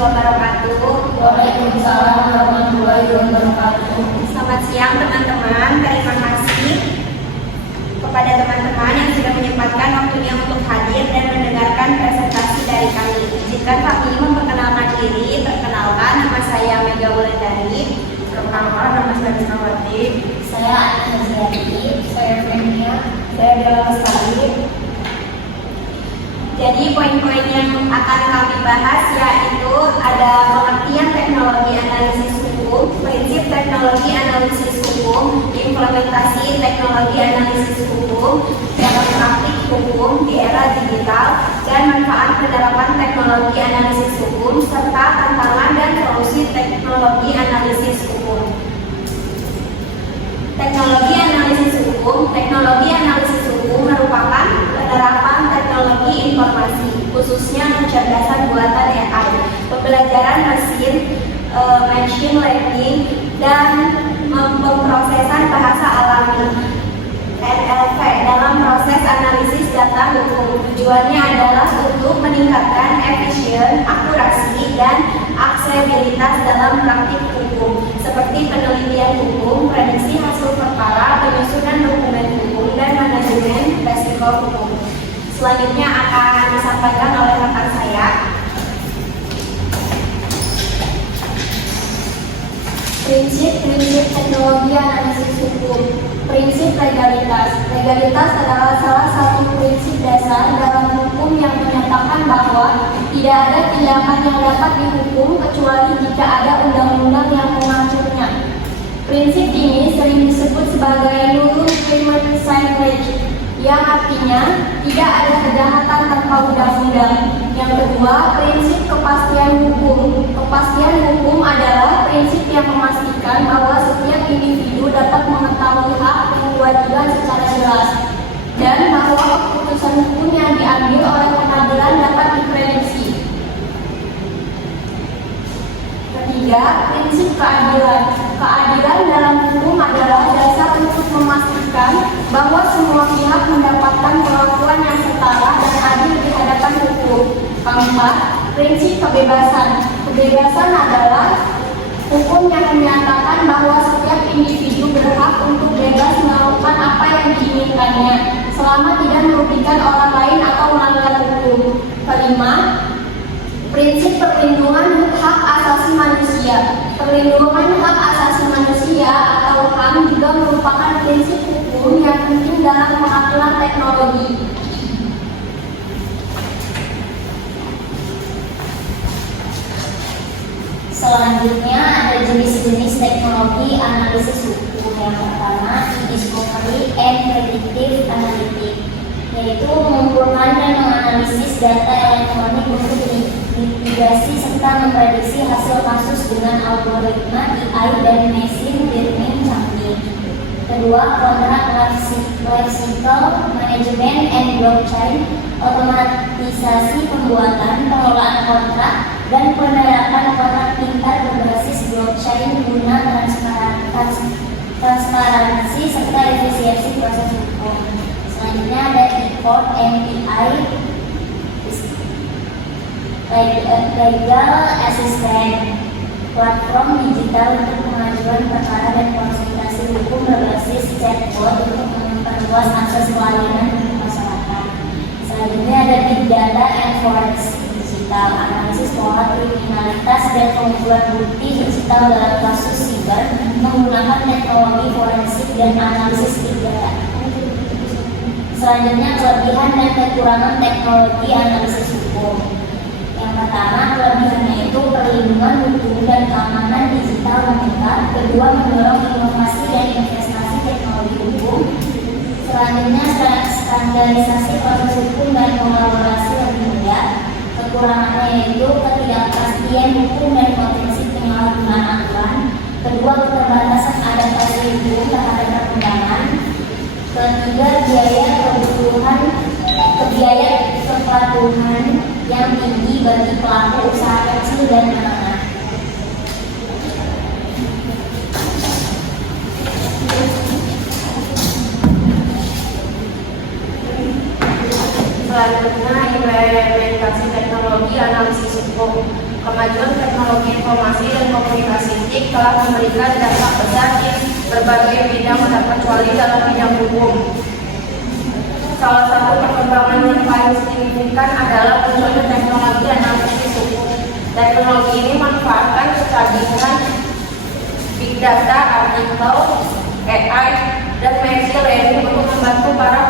wabarakatuh. Waalaikumsalam warahmatullahi wabarakatuh. Selamat siang teman-teman. Terima kasih kepada teman-teman yang sudah menyempatkan waktunya untuk hadir dan mendengarkan presentasi dari kami. Izinkan kami memperkenalkan diri. Perkenalkan, nama saya Mega Wulandari. Perkenalkan, nama saya Wisnawati. Saya Anak Naziati. Saya Fenia. Saya Bella Lestari. Jadi poin-poin yang akan kami bahas yaitu ada pengertian teknologi analisis hukum, prinsip teknologi analisis hukum, implementasi teknologi analisis hukum dalam praktik hukum di era digital, dan manfaat penerapan teknologi analisis hukum serta tantangan dan solusi teknologi analisis hukum. Teknologi analisis hukum merupakan penerapan teknologi informasi, khususnya kecerdasan buatan AI, pembelajaran mesin, machine learning, dan pemrosesan bahasa alami (NLP) dalam proses analisis data hukum. Tujuannya adalah untuk meningkatkan efisien, akurasi, dan aksesibilitas dalam praktik hukum, seperti penelitian hukum, prediksi hasil perkara, penyusunan dokumen hukum, dan manajemen resiko hukum. Selanjutnya akan disampaikan oleh rekan saya. Prinsip-prinsip teknologi analisis hukum. Prinsip legalitas. Legalitas adalah salah satu prinsip dasar dalam hukum yang menyatakan bahwa tidak ada tindakan yang dapat dihukum kecuali jika ada undang-undang yang mengaturnya. Prinsip ini sering disebut sebagai nullius crimen sine lege, yang artinya tidak ada kejahatan tanpa undang-undang. Yang kedua, prinsip kepastian hukum. Kepastian hukum adalah prinsip yang memastikan bahwa setiap individu dapat mengetahui hak dan kewajiban secara jelas, dan bahwa keputusan hukum yang diambil oleh pengadilan dapat diprediksi. Ketiga, prinsip keadilan. Keadilan dalam hukum adalah dasar untuk memastikan bahwa semua pihak mendapatkan perlakuan yang setara dan adil di hadapan hukum. Keempat, prinsip kebebasan. Kebebasan adalah hukum yang menyatakan bahwa setiap individu berhak untuk bebas melakukan apa yang diinginkannya, selama tidak merugikan orang lain atau melanggar hukum. Kelima, prinsip perlindungan hak asasi manusia. Perlindungan hak asasi manusia atau HAM juga merupakan prinsip hukum yang penting dalam pengaturan teknologi. Selanjutnya ada jenis-jenis teknologi analisis hukum. Yang pertama, discovery and predictive analytics, yaitu mengumpulkan dan menganalisis data elektronik untuk mitigasi serta memprediksi hasil kasus dengan algoritma AI dan machine learning canggih. Kedua, kontrak lifecycle management and blockchain, otomatisasi pembuatan, pengelolaan kontrak, dan penerapan kontrak pintar berbasis blockchain guna transparansi serta efisiensi proses hukum. Selanjutnya ada e-court MPI, legal assistant, platform digital untuk pengajuan perkara dan konsultasi hukum berbasis chatbot untuk memperluas akses pelayanan untuk masyarakat. Selanjutnya ada big data and forensic digital, analisis pola kriminalitas dan pengumpulan bukti digital dalam kasus siber menggunakan teknologi forensik dan analisis big data. Selanjutnya, kelebihan dan kekurangan teknologi analisis hukum. Yang pertama, kelebihannya itu perlindungan hukum dan keamanan digital meningkat. Kedua, mendorong inovasi dan investasi teknologi hukum. Selanjutnya, standarisasi proses hukum dan kolaborasi lebih mudah. Kekurangannya yaitu ketidakpastian hukum dan potensi penyalahgunaan aturan. Kedua, keterbatasan adaptasi hukum terhadap perkembangan. Ketiga, biaya kepatuhan yang tinggi bagi pelaku usaha kecil dan menengah. Selanjutnya, implementasi teknologi analisis hukum. Kemajuan teknologi informasi dan komunikasi TIK telah memberikan dampak besar di berbagai bidang terkecuali dalam bidang hukum. Salah satu perkembangan yang paling signifikan adalah munculnya teknologi analisis hukum. Teknologi ini memanfaatkan kecanggihan big data, artikel, AI, dan machine learning untuk membantu para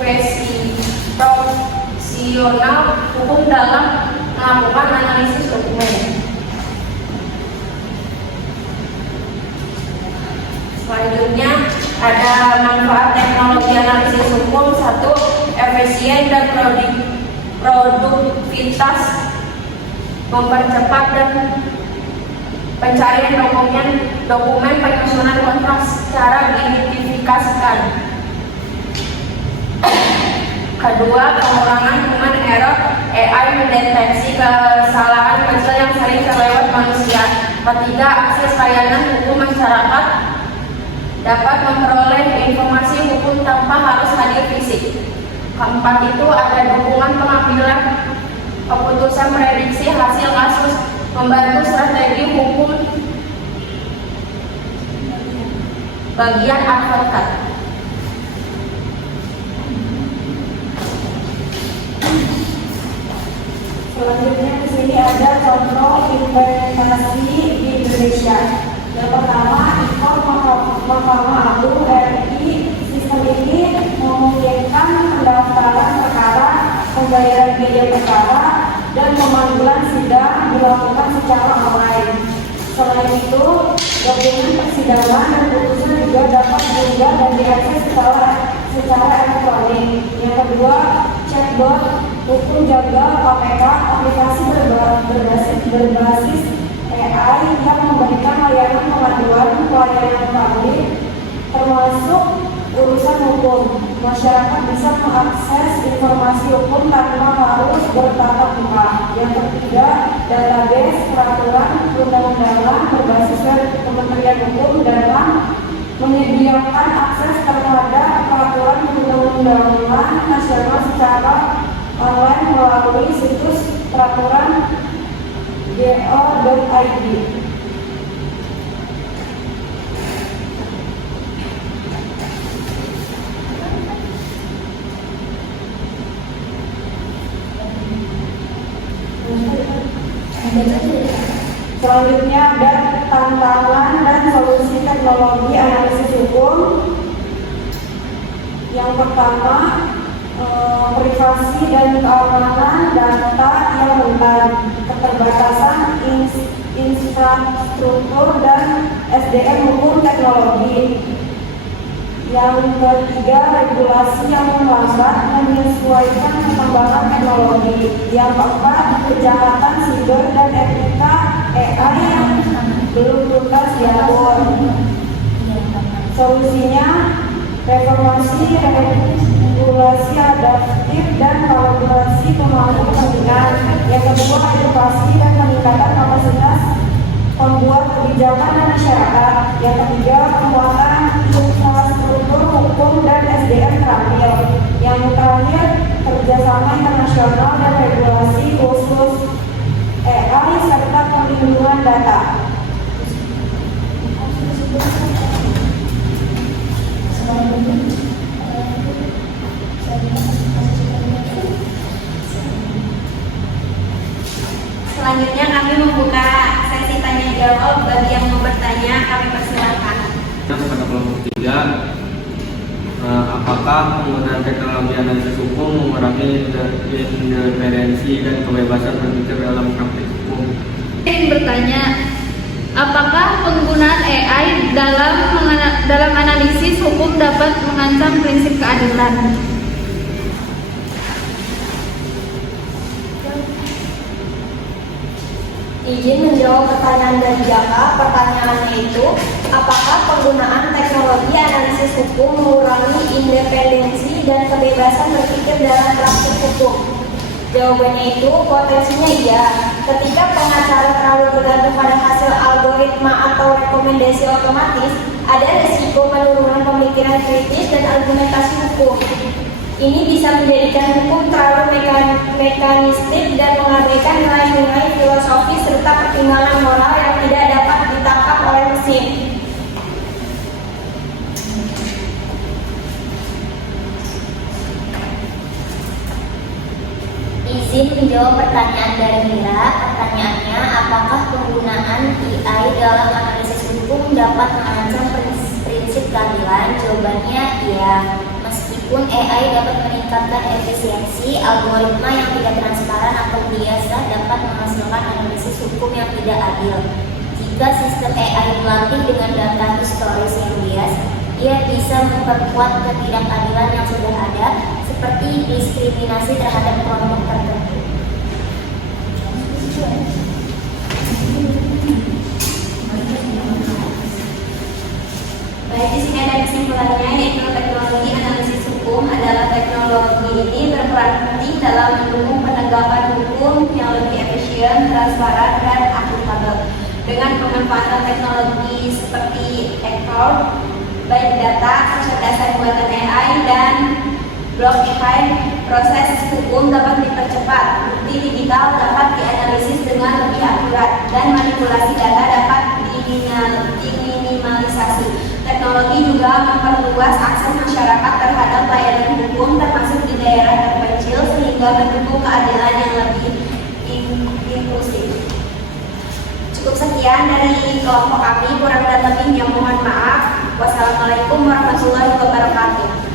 profesional hukum dalam melakukan analisis dokumen. Selanjutnya ada manfaat teknologi analisis hukum. 1. Efisien dan produktivitas, mempercepat dan pencarian dokumen penyusunan kontrak secara diidentifikasikan. Kedua, pengurangan human error. AI mendeteksi kesalahan kecil yang sering terlewat manusia. Ketiga, akses layanan hukum masyarakat dapat memperoleh informasi hukum tanpa harus hadir fisik. Keempat itu ada dukungan pengambilan keputusan, prediksi hasil kasus, membantu strategi hukum bagian advokat. Selanjutnya di sini ada contoh implementasi di Indonesia. Yang pertama, Mahkamah Agung RI. Sistem ini memungkinkan pendaftaran perkara, pembayaran biaya perkara, dan pemanggilan sidang dilakukan secara online. Selain itu, dokumen persidangan dan putusan juga dapat diunggah dan diakses secara elektronik. Yang kedua, chatbot hukum jaga KPK, aplikasi berbasis AI yang memberikan layanan pengaduan pelayanan publik termasuk urusan hukum. Masyarakat bisa mengakses informasi hukum tanpa harus bertatap muka. Yang ketiga, database peraturan undang-undangan berbasis Kementerian Hukum dan HAM menyediakan akses terhadap peraturan undang-undangan nasional secara online melalui situs peraturan go.id. Selanjutnya ada tantangan dan solusi teknologi analisis hukum. Yang pertama, privasi dan keamanan data yang rentan, keterbatasan infrastruktur dan SDM hukum teknologi. Yang ketiga, regulasi yang melambat menyesuaikan perkembangan teknologi. Yang keempat, kejahatan siber dan etika AI yang belum tuntas diatur. Solusinya, reformasi, regulasi adaptif dan kolaborasi pemangku kepentingan. Yang kedua, edukasi dan peningkatan kapasitas pembuat kebijakan dan masyarakat. Yang ketiga, penguatan infrastruktur hukum dan SDM terampil. Yang terakhir, kerjasama internasional dan regulasi khusus AI serta perlindungan data. Selanjutnya kami membuka sesi tanya jawab. Bagi yang mau bertanya, kami persilakan. Pada kelompok 3, apakah penggunaan teknologi analisis hukum mengurangi independensi dan kebebasan berpikir dalam praktik hukum? Ingin bertanya, apakah penggunaan AI dalam analisis hukum dapat mengancam prinsip keadilan? Izin menjawab pertanyaan dari Jaka. Pertanyaannya itu, apakah penggunaan teknologi analisis hukum mengurangi independensi dan kebebasan berpikir dalam praktik hukum? Jawabannya itu potensinya iya. Ketika pengacara terlalu bergantung pada hasil algoritma atau rekomendasi otomatis, ada risiko penurunan pemikiran kritis dan argumentasi hukum. Ini bisa menjadikan hukum terlalu mekanistik dan mengabaikan nilai-nilai filosofis filosofis, serta pertimbangan moral yang tidak dapat ditangkap oleh mesin. Izin menjawab pertanyaan dari Mira. Pertanyaannya, apakah penggunaan AI dalam analisis hukum dapat mengancam prinsip keadilan? Jawabannya iya. Meskipun AI dapat meningkatkan efisiensi, algoritma yang tidak transparan atau biasa dapat menghasilkan analisis hukum yang tidak adil. Jika sistem AI dilatih dengan data historis yang bias, ia bisa memperkuat ketidakadilan yang sudah ada, seperti diskriminasi terhadap kelompok tertentu. Baik, di sini ada kesimpulannya, yaitu teknologi analisis hukum adalah teknologi ini berperan penting dalam mendukung penegakan hukum yang lebih efisien, transparan, dan akuntabel. Dengan pemanfaatan teknologi seperti Ektor, baik data, kecerdasan buatan AI, dan blockchain, proses hukum dapat dipercepat, bukti digital dapat dianalisis dengan lebih akurat, dan manipulasi data dapat diminimalisasi. Teknologi juga memperluas akses masyarakat terhadap layanan hukum, termasuk di daerah terpencil, sehingga mendukung keadilan yang lebih inklusif. Cukup sekian dari kelompok kami, kurang dan lebihnya mohon maaf. Wassalamualaikum warahmatullahi wabarakatuh.